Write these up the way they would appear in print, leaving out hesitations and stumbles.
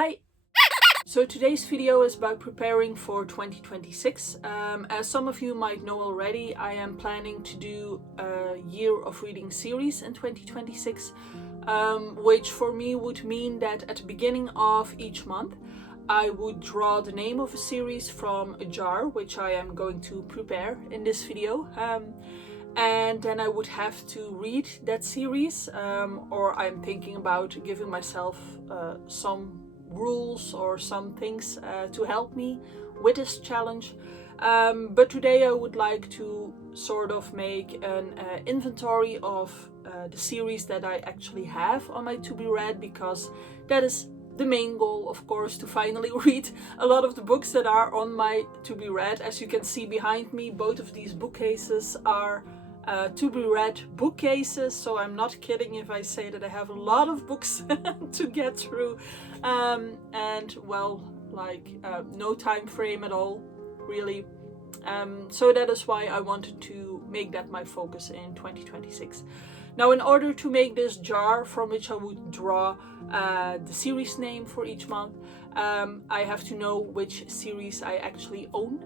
Hi! So today's video is about preparing for 2026. As some of you might know already, I am planning to do a year of reading series in 2026, which for me would mean that at the beginning of each month, I would draw the name of a series from a jar, which I am going to prepare in this video. And then I would have to read that series, or I'm thinking about giving myself some rules or some things to help me with this challenge. But today I would like to sort of make an inventory of the series that I actually have on my to be read, because that is the main goal, of course, to finally read a lot of the books that are on my to be read. As you can see behind me, both of these bookcases are to be read bookcases, so I'm not kidding if I say that I have a lot of books to get through, and well, no time frame at all, really. So that is why I wanted to make that my focus in 2026. Now, in order to make this jar from which I would draw the series name for each month, I have to know which series I actually own,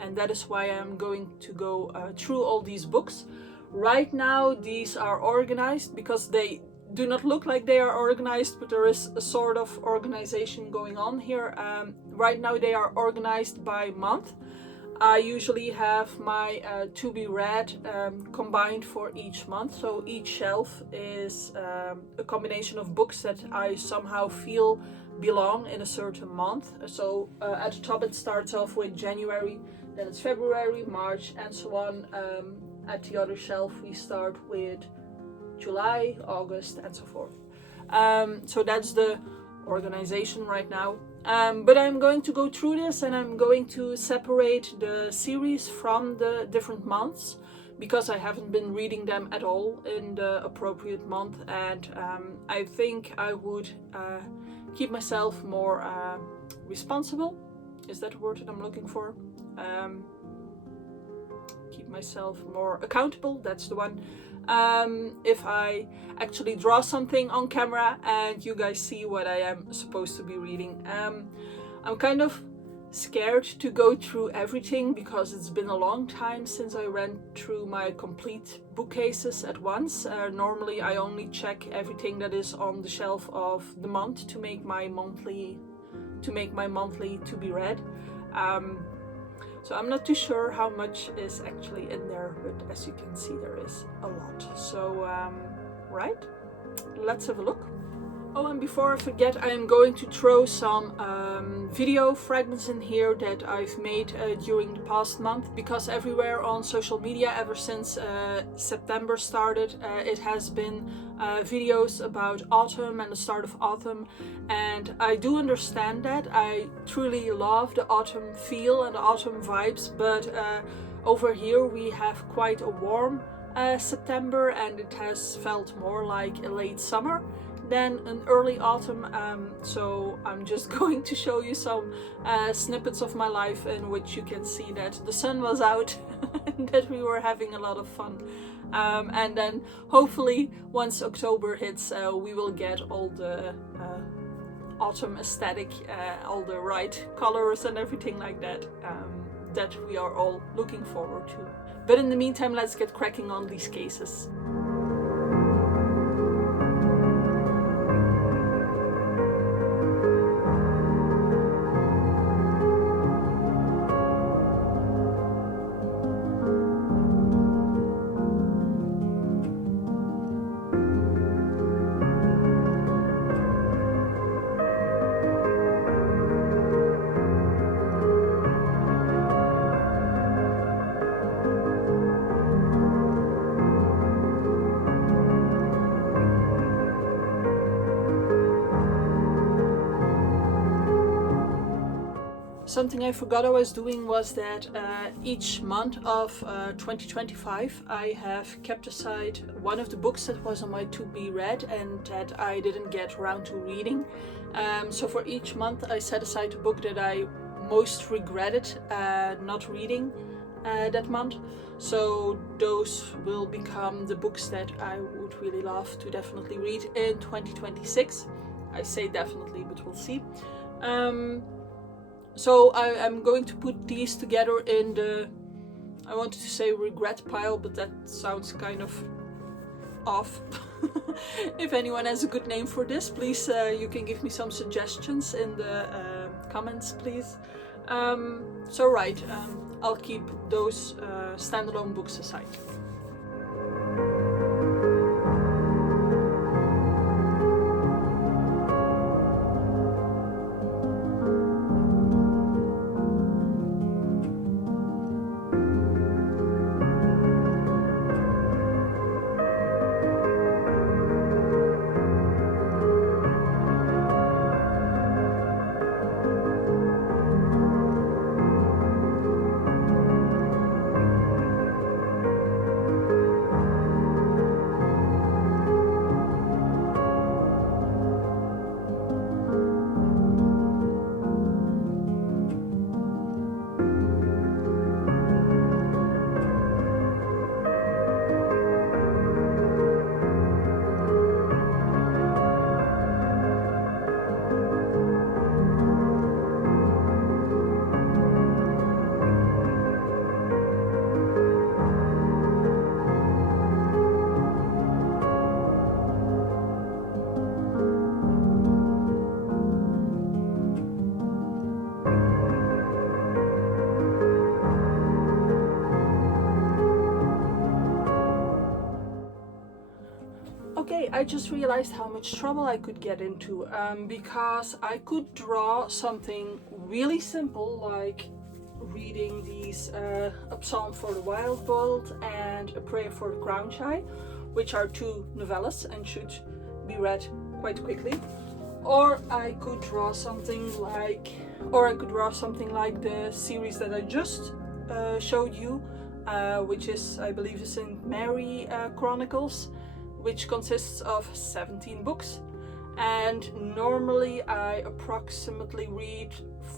and that is why I'm going to go through all these books. Right now, these are organized because they do not look like they are organized, but there is a sort of organization going on here. Right now, they are organized by month. I usually have my to be read combined for each month, so each shelf is a combination of books that I somehow feel belong in a certain month. So at the top it starts off with January, then it's February, March, and so on. At the other shelf we start with July, August, and so forth. So that's the organization right now. But I'm going to go through this and I'm going to separate the series from the different months, because I haven't been reading them at all in the appropriate month, and I think I would keep myself more responsible. Is that a word that I'm looking for? Keep myself more accountable, that's the one. If I actually draw something on camera and you guys see what I am supposed to be reading. I'm kind of scared to go through everything because it's been a long time since I ran through my complete bookcases at once. Normally I only check everything that is on the shelf of the month to make my monthly to be read. So I'm not too sure how much is actually in there, but as you can see, there is a lot. So, right, let's have a look. Oh, and before I forget, I am going to throw some video fragments in here that I've made during the past month, because everywhere on social media, ever since September started, it has been videos about autumn and the start of autumn, and I do understand that. I truly love the autumn feel and the autumn vibes, but over here we have quite a warm September, and it has felt more like a late summer than an early autumn, so I'm just going to show you some snippets of my life in which you can see that the sun was out and that we were having a lot of fun. And then hopefully once October hits, we will get all the autumn aesthetic, all the right colors and everything like that, that we are all looking forward to. But in the meantime, let's get cracking on these cases. Something I forgot I was doing was that each month of 2025 I have kept aside one of the books that was on my to be read and that I didn't get around to reading. So for each month I set aside a book that I most regretted not reading that month. So those will become the books that I would really love to definitely read in 2026. I say definitely, but we'll see. So I'm going to put these together in the, I wanted to say regret pile, but that sounds kind of off. If anyone has a good name for this, please you can give me some suggestions in the comments, please. So right, I'll keep those standalone books aside. Okay, I just realized how much trouble I could get into because I could draw something really simple like reading these A Psalm for the Wild Boiled and A Prayer for the Crown Shy, which are two novellas and should be read quite quickly. Or I could draw something like, the series that I just showed you, which is, I believe, the St. Mary Chronicles, which consists of 17 books. And normally I approximately read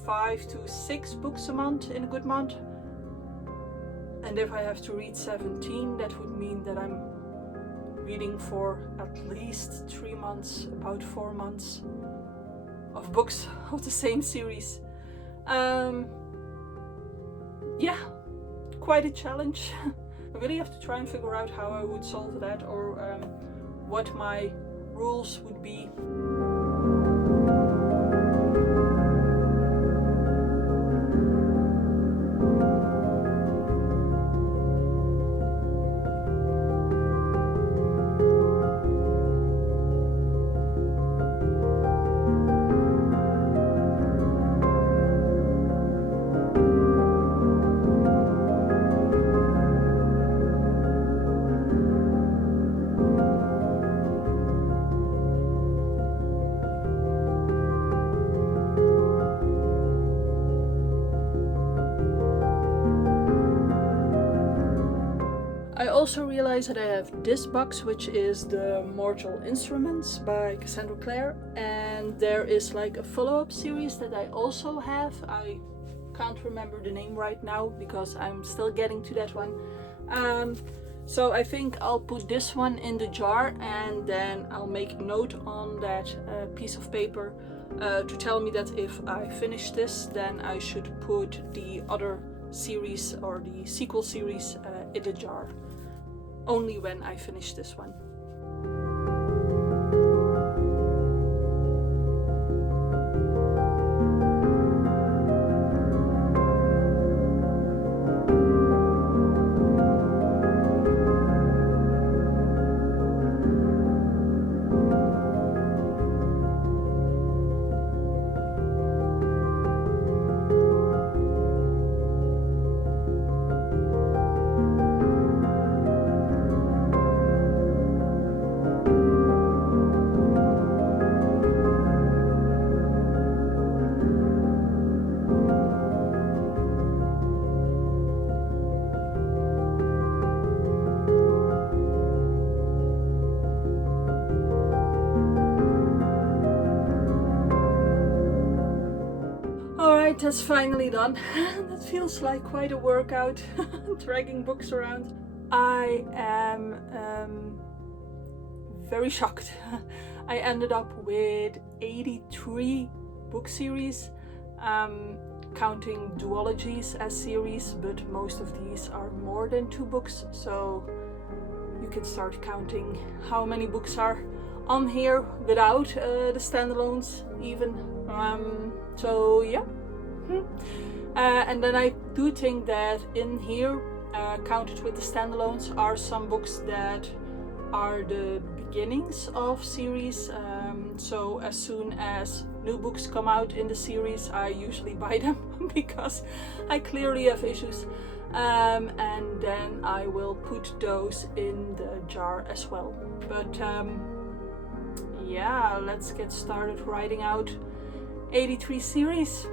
5 to 6 books a month in a good month. And if I have to read 17, that would mean that I'm reading for at least 3 months, about 4 months of books of the same series. Yeah, quite a challenge. I really have to try and figure out how I would solve that, or what my rules would be. I also realized that I have this box, which is the Mortal Instruments by Cassandra Clare, and there is like a follow-up series that I also have. I can't remember the name right now because I'm still getting to that one. So I think I'll put this one in the jar, and then I'll make a note on that piece of paper to tell me that if I finish this, then I should put the other series or the sequel series in the jar. Only when I finish this one. Alright, that's finally done. That feels like quite a workout, dragging books around. I am very shocked. I ended up with 83 book series, counting duologies as series, but most of these are more than 2 books, so you can start counting how many books are on here without the standalones even. So yeah. And then I do think that in here, counted with the standalones, are some books that are the beginnings of series. So as soon as new books come out in the series, I usually buy them because I clearly have issues. And then I will put those in the jar as well. But yeah, let's get started writing out 83 series.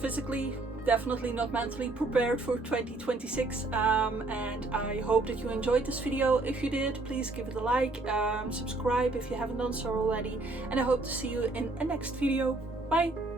Physically, definitely not mentally prepared for 2026, and I hope that you enjoyed this video. If you did, please give it a like, subscribe if you haven't done so already, and I hope to see you in a next video. Bye!